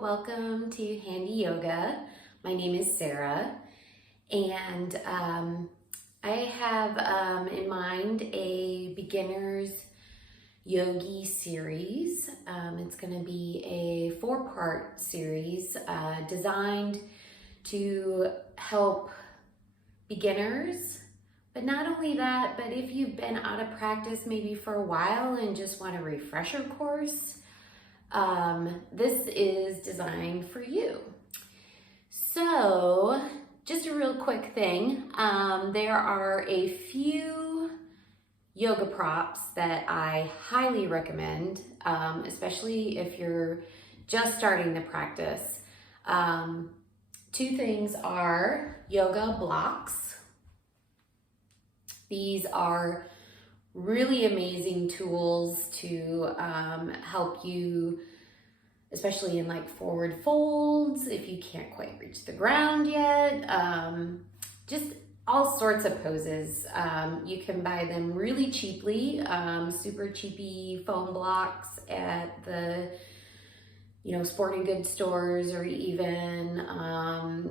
welcome to Handy Yoga. My name is Sarah, and I have in mind a beginner's yogi series. It's going to be a 4-part series designed to help beginners, but not only that, but if you've been out of practice maybe for a while and just want a refresher course, this is designed for you. So just a real quick thing, there are a few yoga props that I highly recommend, especially if you're just starting the practice. 2 things are yoga blocks. These are really amazing tools to help you, especially in like forward folds, if you can't quite reach the ground yet, just all sorts of poses. You can buy them really cheaply, super cheapy foam blocks at the sporting goods stores, or even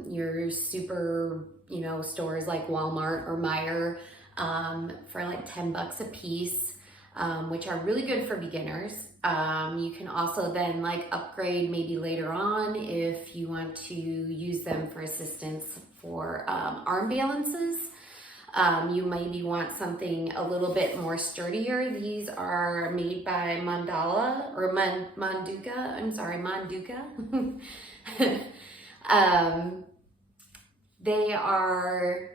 your super stores like Walmart or Meijer, for like $10 a piece, which are really good for beginners. You can also then like upgrade maybe later on if you want to use them for assistance for arm balances. You maybe want something a little bit more sturdier. These are made by Monduka. They are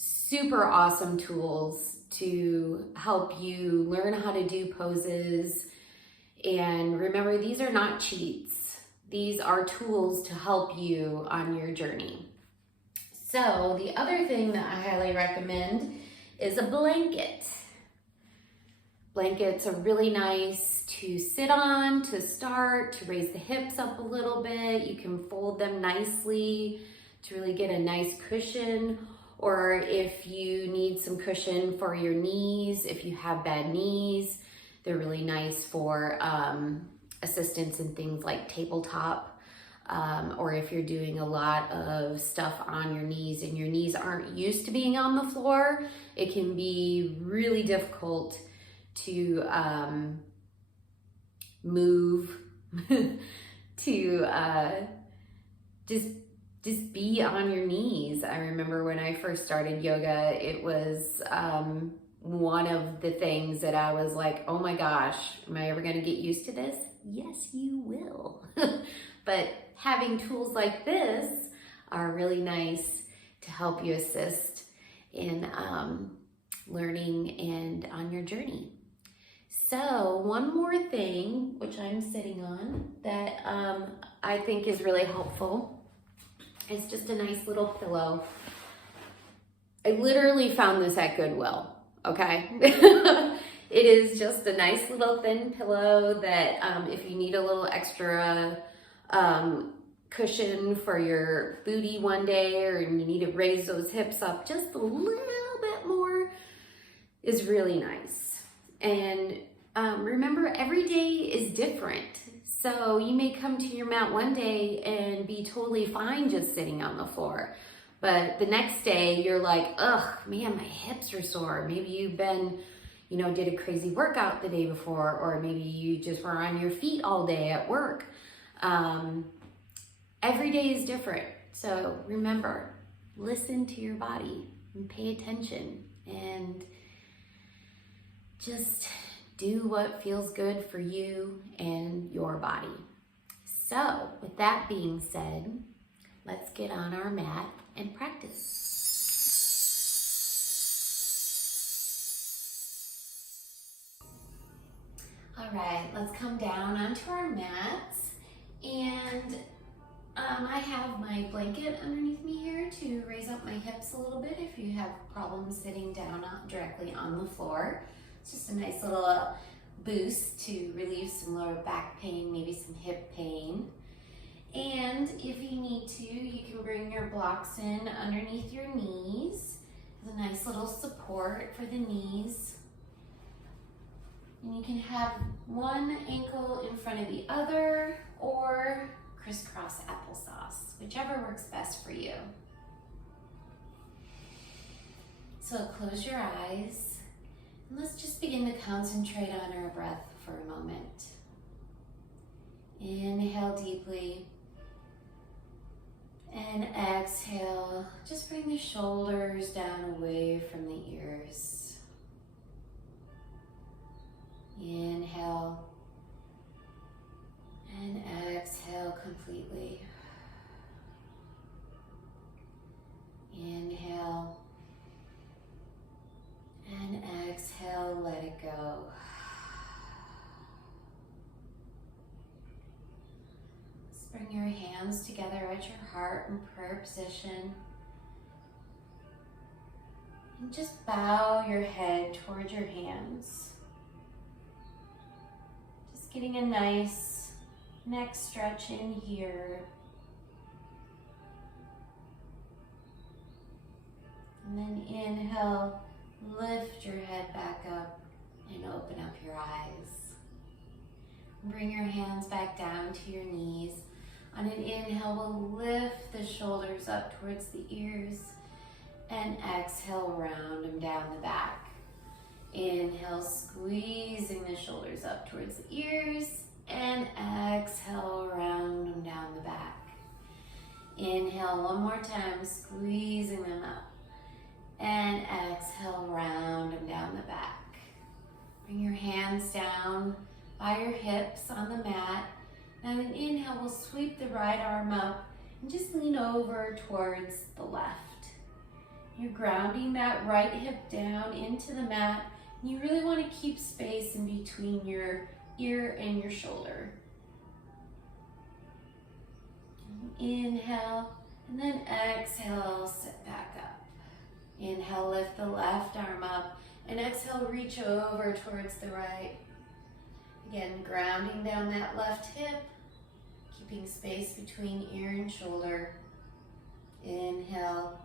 super awesome tools to help you learn how to do poses. And remember, these are not cheats. These are tools to help you on your journey. So the other thing that I highly recommend is a blanket. Blankets are really nice to sit on, to start, to raise the hips up a little bit. You can fold them nicely to really get a nice cushion. Or if you need some cushion for your knees, if you have bad knees, they're really nice for assistance in things like tabletop, or if you're doing a lot of stuff on your knees and your knees aren't used to being on the floor, it can be really difficult to move to just be on your knees. I remember when I first started yoga, it was one of the things that I was like, oh my gosh, am I ever gonna get used to this? Yes, you will. But having tools like this are really nice to help you assist in learning and on your journey. So one more thing, which I'm sitting on, that I think is really helpful. It's just a nice little pillow. I literally found this at Goodwill, okay? It is just a nice little thin pillow that if you need a little extra cushion for your booty one day, or you need to raise those hips up just a little bit more, is really nice. And remember, every day is different. So you may come to your mat one day and be totally fine just sitting on the floor. But the next day you're like, ugh, man, my hips are sore. Maybe you've been, did a crazy workout the day before, or maybe you just were on your feet all day at work. Every day is different. So remember, listen to your body and pay attention and just do what feels good for you and your body. So with that being said, let's get on our mat and practice. All right, let's come down onto our mats, and I have my blanket underneath me here to raise up my hips a little bit if you have problems sitting down directly on the floor. It's just a nice little boost to relieve some lower back pain, maybe some hip pain. And if you need to, you can bring your blocks in underneath your knees. It's a nice little support for the knees. And you can have one ankle in front of the other, or crisscross applesauce, whichever works best for you. So close your eyes and let's just begin to concentrate on our breath for a moment. Inhale deeply and exhale. Just bring the shoulders down away from the ears. Inhale and exhale completely. Inhale and exhale, let it go. Let's bring your hands together at your heart in prayer position. And just bow your head towards your hands. Just getting a nice neck stretch in here. And then inhale, lift your head back up and open up your eyes. Bring your hands back down to your knees. On an inhale, we'll lift the shoulders up towards the ears and exhale, round them down the back. Inhale, squeezing the shoulders up towards the ears and exhale, round them down the back. Inhale one more time, squeezing them up. And exhale, round them down the back. Bring your hands down by your hips on the mat. And an inhale, we'll sweep the right arm up and just lean over towards the left. You're grounding that right hip down into the mat. And you really want to keep space in between your ear and your shoulder. Inhale, and then exhale, sit back up. Inhale, lift the left arm up, and exhale, reach over towards the right. Again, grounding down that left hip, keeping space between ear and shoulder. Inhale,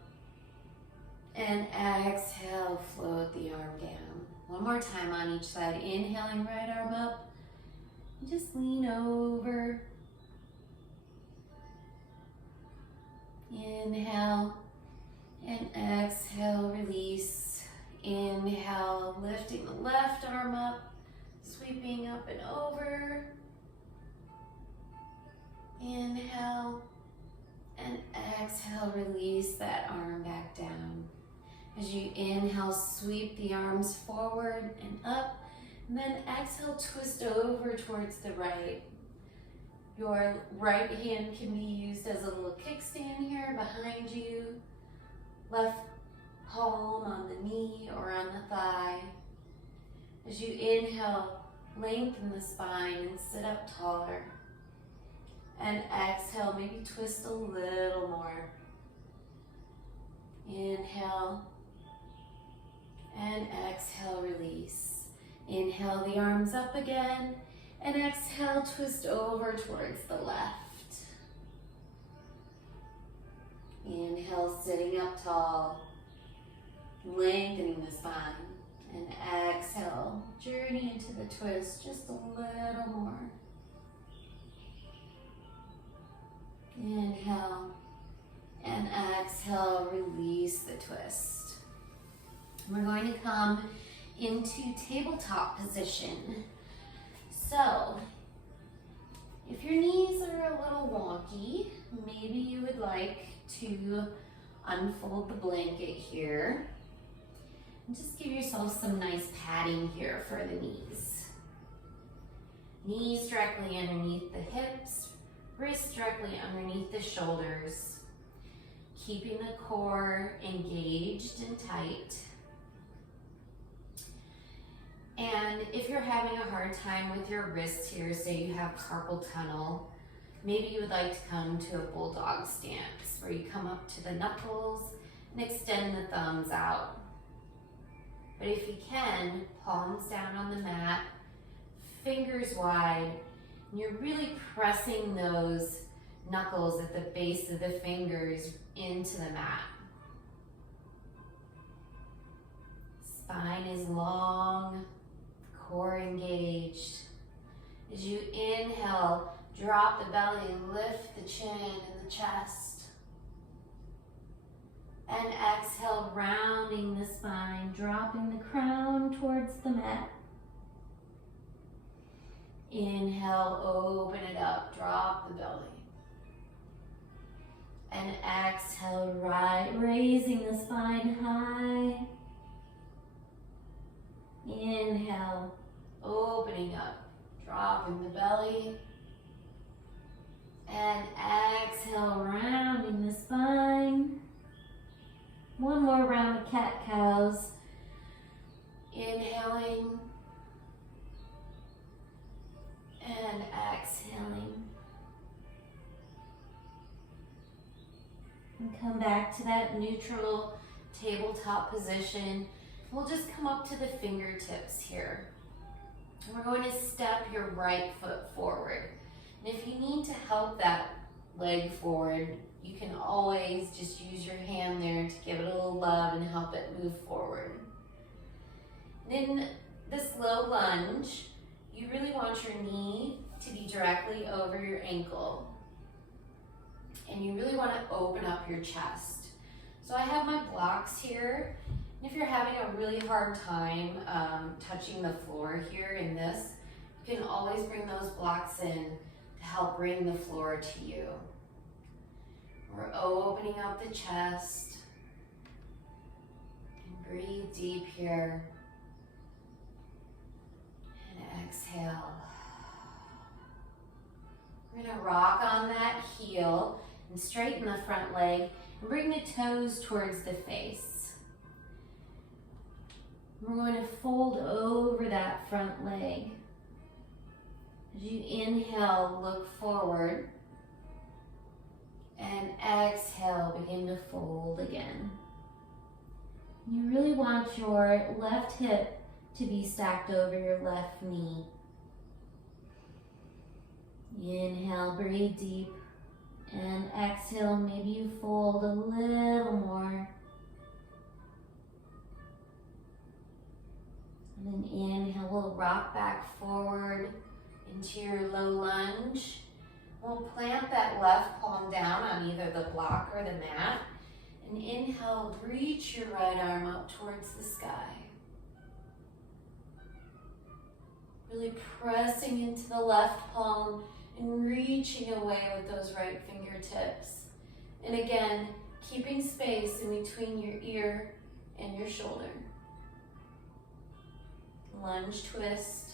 and exhale, float the arm down. One more time on each side. Inhaling, right arm up, and just lean over. Inhale. And exhale, release. Inhale, lifting the left arm up, sweeping up and over. Inhale, and exhale, release that arm back down. As you inhale, sweep the arms forward and up, and then exhale, twist over towards the right. Your right hand can be used as a little kickstand here behind you. Left palm on the knee or on the thigh. As you inhale, lengthen the spine and sit up taller. And exhale, maybe twist a little more. Inhale, and exhale, release. Inhale, the arms up again, and exhale, twist over towards the left. Inhale, sitting up tall, lengthening the spine, and exhale, journey into the twist just a little more. Inhale, and exhale, release the twist. We're going to come into tabletop position. So, if your knees are a little wonky, maybe you would like to unfold the blanket here and just give yourself some nice padding here for the knees. Knees directly underneath the hips, wrists directly underneath the shoulders, keeping the core engaged and tight. And if you're having a hard time with your wrists here, say you have carpal tunnel, maybe you would like to come to a bulldog stance where you come up to the knuckles and extend the thumbs out. But if you can, palms down on the mat, fingers wide, and you're really pressing those knuckles at the base of the fingers into the mat. Spine is long, core engaged. As you inhale, Drop the belly and lift the chin and the chest. And exhale, rounding the spine, dropping the crown towards the mat. Inhale, open it up, drop the belly. And exhale, right, raising the spine high. Inhale, opening up, dropping the belly. And exhale, rounding the spine. One more round of cat-cows. Inhaling. And exhaling. And come back to that neutral tabletop position. We'll just come up to the fingertips here. And we're going to step your right foot forward. And if you need to help that leg forward, you can always just use your hand there to give it a little love and help it move forward. In this low lunge, you really want your knee to be directly over your ankle. And you really want to open up your chest. So I have my blocks here. And if you're having a really hard time touching the floor here in this, you can always bring those blocks in to help bring the floor to you. We're opening up the chest. And breathe deep here. And exhale. We're going to rock on that heel and straighten the front leg and bring the toes towards the face. We're going to fold over that front leg. As you inhale, look forward. And exhale, begin to fold again. You really want your left hip to be stacked over your left knee. Inhale, breathe deep. And exhale, maybe you fold a little more. And then inhale, we'll rock back forward into your low lunge. We'll plant that left palm down on either the block or the mat. And inhale, reach your right arm up towards the sky. Really pressing into the left palm and reaching away with those right fingertips. And again, keeping space in between your ear and your shoulder. Lunge twist.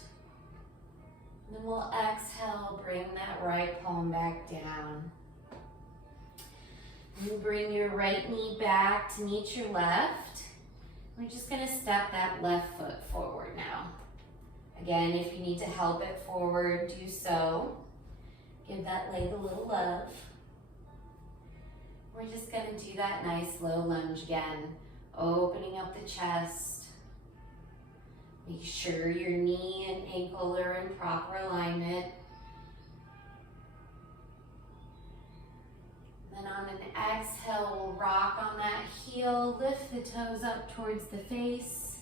And then we'll exhale, bring that right palm back down. And bring your right knee back to meet your left. We're just going to step that left foot forward now. Again, if you need to help it forward, do so. Give that leg a little love. We're just going to do that nice low lunge again. Opening up the chest. Make sure your knee and ankle are in proper alignment. Then on an exhale, we'll rock on that heel. Lift the toes up towards the face.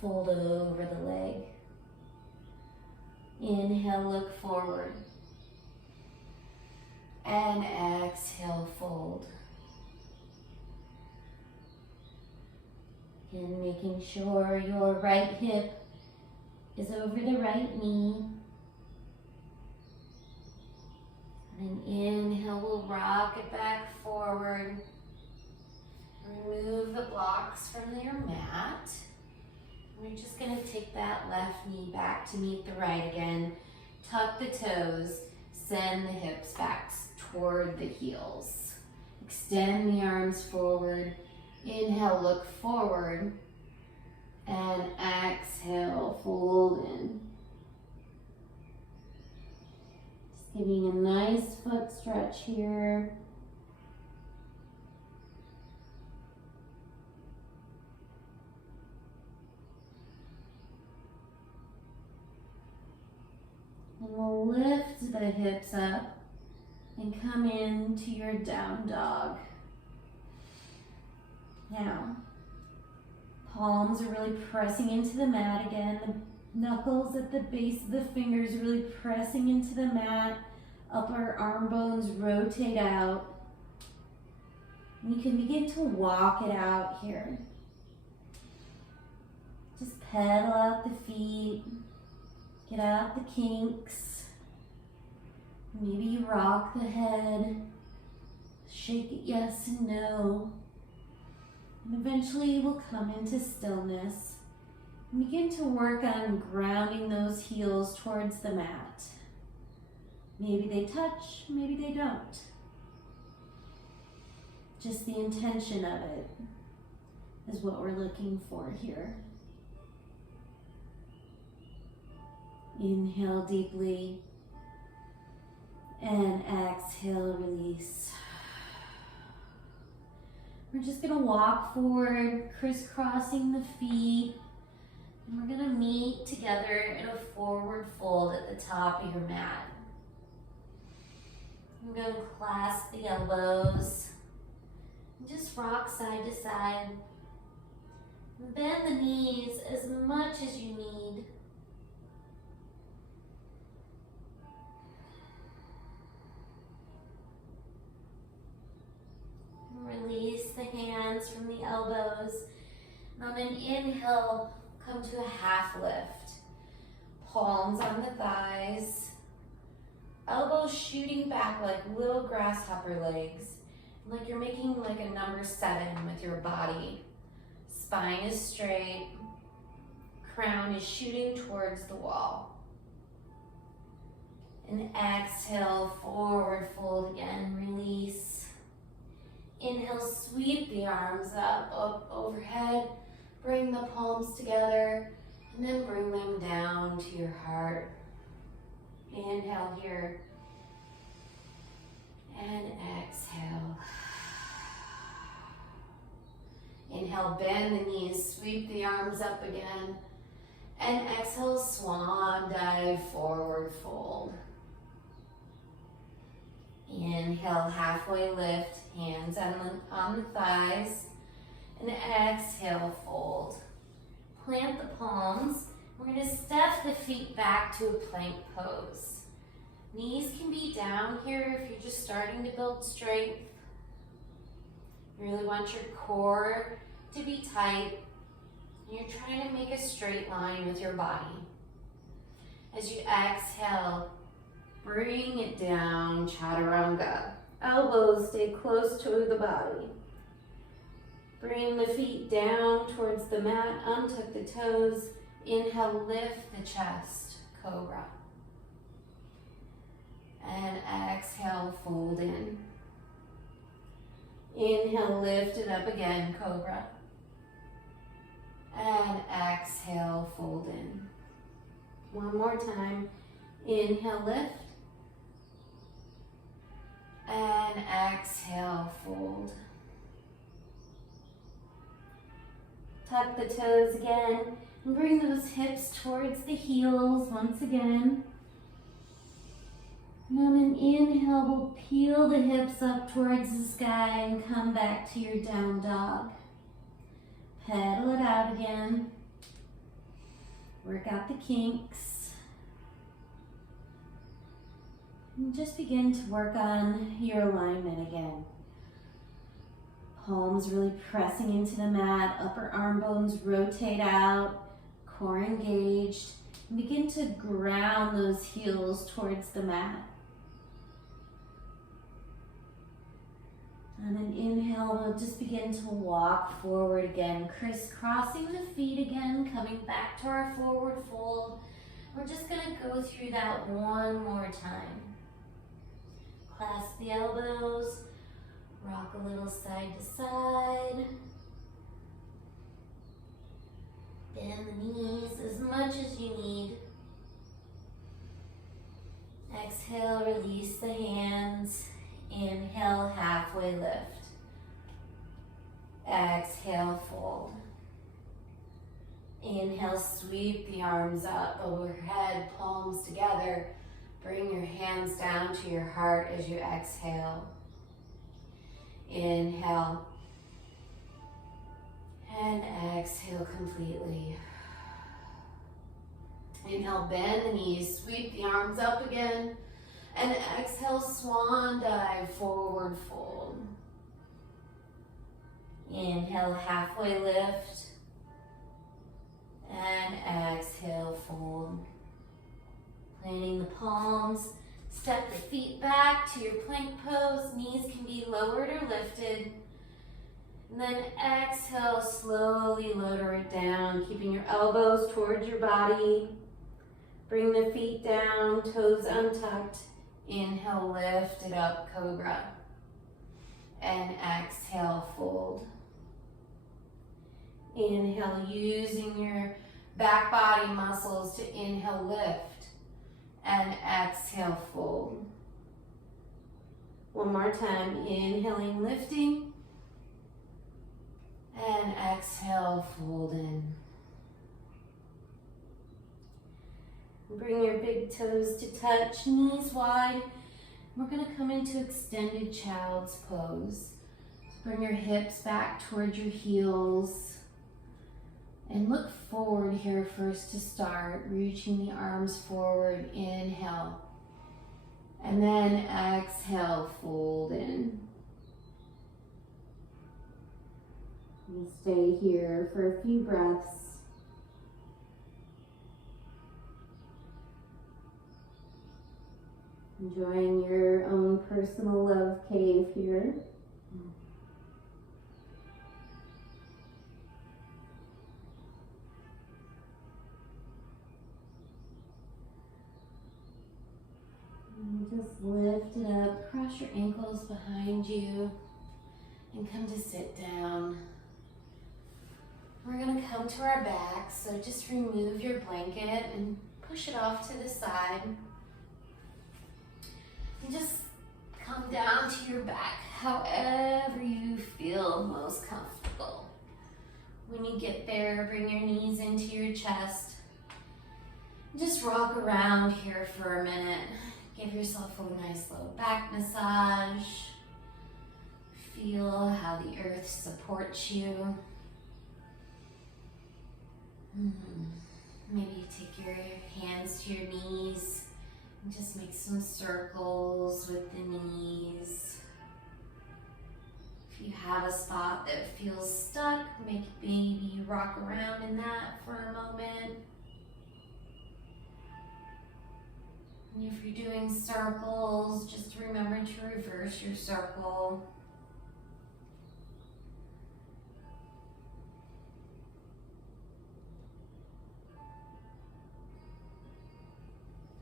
Fold over the leg. Inhale, look forward. And exhale, fold. And making sure your right hip is over the right knee. And then inhale, we'll rock it back forward. Remove the blocks from your mat. We're just going to take that left knee back to meet the right again. Tuck the toes. Send the hips back toward the heels. Extend the arms forward. Inhale, look forward. And exhale, fold in. Just giving a nice foot stretch here. And we'll lift the hips up and come into your down dog. Now, palms are really pressing into the mat again. The Knuckles at the base of the fingers really pressing into the mat. Upper arm bones rotate out. And you can begin to walk it out here. Just pedal out the feet. Get out the kinks. Maybe you rock the head. Shake it yes and no. And eventually we'll come into stillness. And begin to work on grounding those heels towards the mat. Maybe they touch, maybe they don't. Just the intention of it is what we're looking for here. Inhale deeply and exhale, release. We're just gonna walk forward, crisscrossing the feet. And we're gonna meet together in a forward fold at the top of your mat. I'm gonna clasp the elbows. And just rock side to side. And bend the knees as much as you need. And release the hands from the elbows. And on an inhale, come to a half lift. Palms on the thighs. Elbows shooting back like little grasshopper legs. Like you're making like a number 7 with your body. Spine is straight. Crown is shooting towards the wall. And exhale, forward fold again, release. Inhale, sweep the arms up overhead. Bring the palms together and then bring them down to your heart. Inhale here and exhale. Inhale, bend the knees, sweep the arms up again. And exhale, swan dive, forward fold. Inhale, halfway lift, hands on the thighs. And exhale, fold. Plant the palms. We're going to step the feet back to a plank pose. Knees can be down here if you're just starting to build strength. You really want your core to be tight. You're trying to make a straight line with your body. As you exhale, bring it down, chaturanga. Elbows stay close to the body. Bring the feet down towards the mat, untuck the toes. Inhale, lift the chest, cobra. And exhale, fold in. Inhale, lift it up again, cobra. And exhale, fold in. One more time. Inhale, lift. And exhale, fold. Tuck the toes again and bring those hips towards the heels once again. And on an inhale, we'll peel the hips up towards the sky and come back to your down dog. Pedal it out again. Work out the kinks. And just begin to work on your alignment again. Palms really pressing into the mat, upper arm bones rotate out, core engaged. And begin to ground those heels towards the mat. On an inhale, we'll just begin to walk forward again, crisscrossing the feet again, coming back to our forward fold. We're just going to go through that one more time. Clasp the elbows. Rock a little side to side. Bend the knees as much as you need. Exhale, release the hands. Inhale, halfway lift. Exhale, fold. Inhale, sweep the arms up overhead, palms together. Bring your hands down to your heart as you exhale. Inhale and exhale completely. Inhale, bend the knees, sweep the arms up again. And exhale, swan dive, forward fold. Inhale, halfway lift. And exhale, fold. Planting the palms. Step the feet back to your plank pose. Knees can be lowered or lifted. And then exhale, slowly lower it down, keeping your elbows towards your body. Bring the feet down, toes untucked. Inhale, lift it up, cobra. And exhale, fold. Inhale, using your back body muscles to inhale, lift. And exhale, fold. One more time, inhaling, lifting. And exhale, fold in. Bring your big toes to touch, knees wide. We're going to come into extended child's pose. Bring your hips back towards your heels. And look forward here first to start, reaching the arms forward, inhale. And then exhale, fold in. And stay here for a few breaths. Enjoying your own personal love cave here. And just lift it up, cross your ankles behind you, and come to sit down. We're going to come to our back, so just remove your blanket and push it off to the side. And just come down to your back, however you feel most comfortable. When you get there, bring your knees into your chest. Just rock around here for a minute. Give yourself a nice low back massage. Feel how the earth supports you. Maybe take your hands to your knees and just make some circles with the knees. If you have a spot that feels stuck, maybe rock around in that for a moment. And if you're doing circles, just remember to reverse your circle.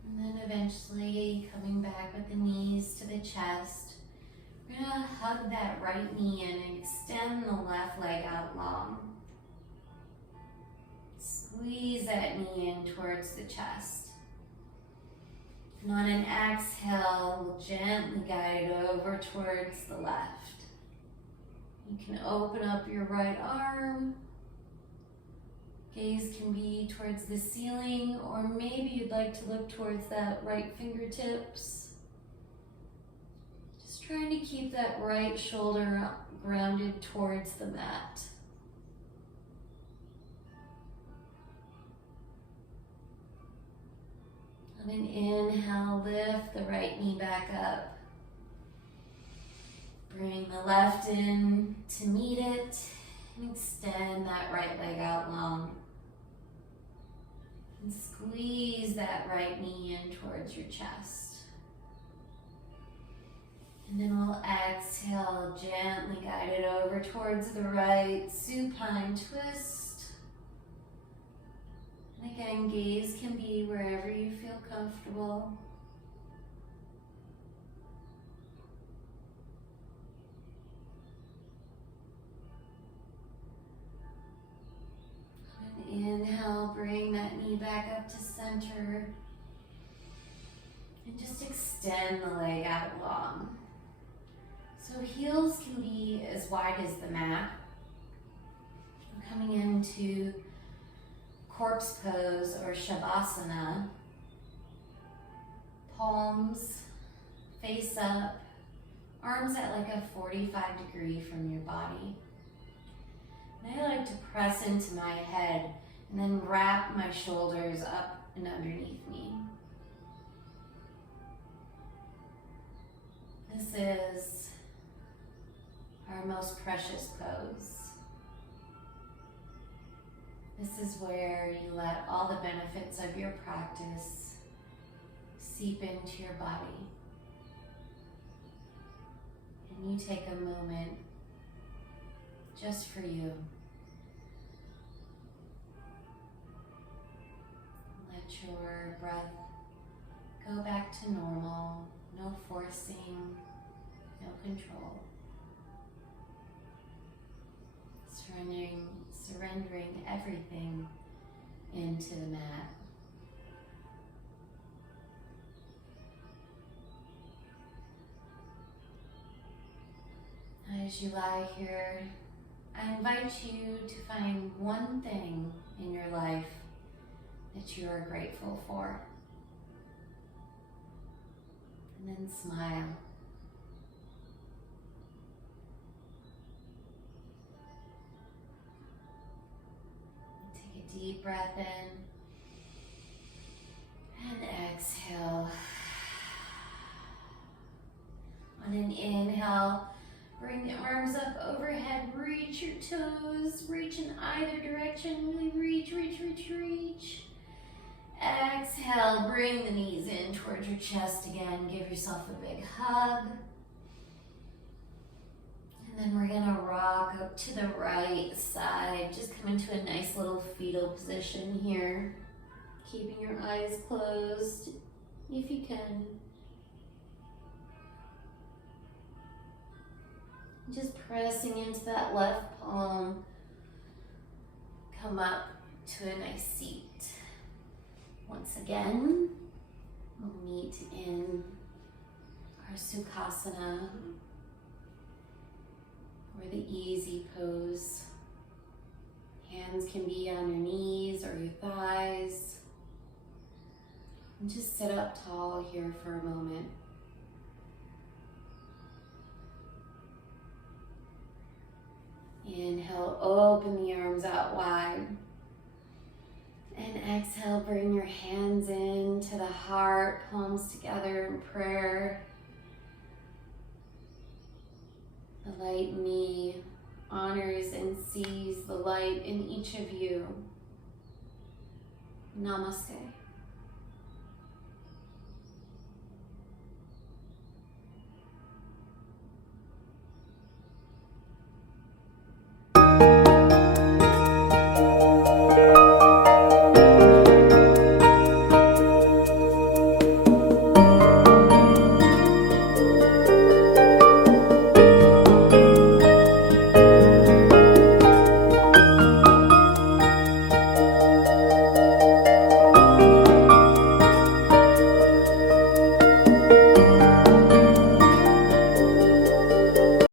And then eventually coming back with the knees to the chest. We're going to hug that right knee in and extend the left leg out long. Squeeze that knee in towards the chest. And on an exhale, we'll gently guide it over towards the left. You can open up your right arm. Gaze can be towards the ceiling, or maybe you'd like to look towards that right fingertips. Just trying to keep that right shoulder grounded towards the mat. On an inhale, lift the right knee back up. Bring the left in to meet it, and extend that right leg out long. And squeeze that right knee in towards your chest. And then we'll exhale, gently guide it over towards the right, supine twist. And again, gaze can be wherever you feel comfortable. Inhale, bring that knee back up to center. And just extend the leg out long. So heels can be as wide as the mat. We're coming into corpse pose or shavasana. Palms face up, arms at like a 45 degree from your body. And I like to press into my head and then wrap my shoulders up and underneath me. This is our most precious pose. This is where you let all the benefits of your practice seep into your body. And you take a moment just for you. Let your breath go back to normal, no forcing, no control. Surrendering everything into the mat. As you lie here, I invite you to find one thing in your life that you are grateful for. And then smile. Take a deep breath in and exhale. On an inhale, bring the arms up overhead, reach your toes, reach in either direction, really reach, reach, reach, reach. Exhale, bring the knees in towards your chest again, give yourself a big hug. And then we're gonna rock up to the right side, just come into a nice little fetal position here, keeping your eyes closed if you can. Just pressing into that left palm. Come up to a nice seat. Once again, we'll meet in our Sukhasana, or the easy pose. Hands can be on your knees or your thighs. And just sit up tall here for a moment. Inhale, open the arms out wide. And exhale, bring your hands in to the heart, palms together in prayer. The light in me honors and sees the light in each of you. Namaste.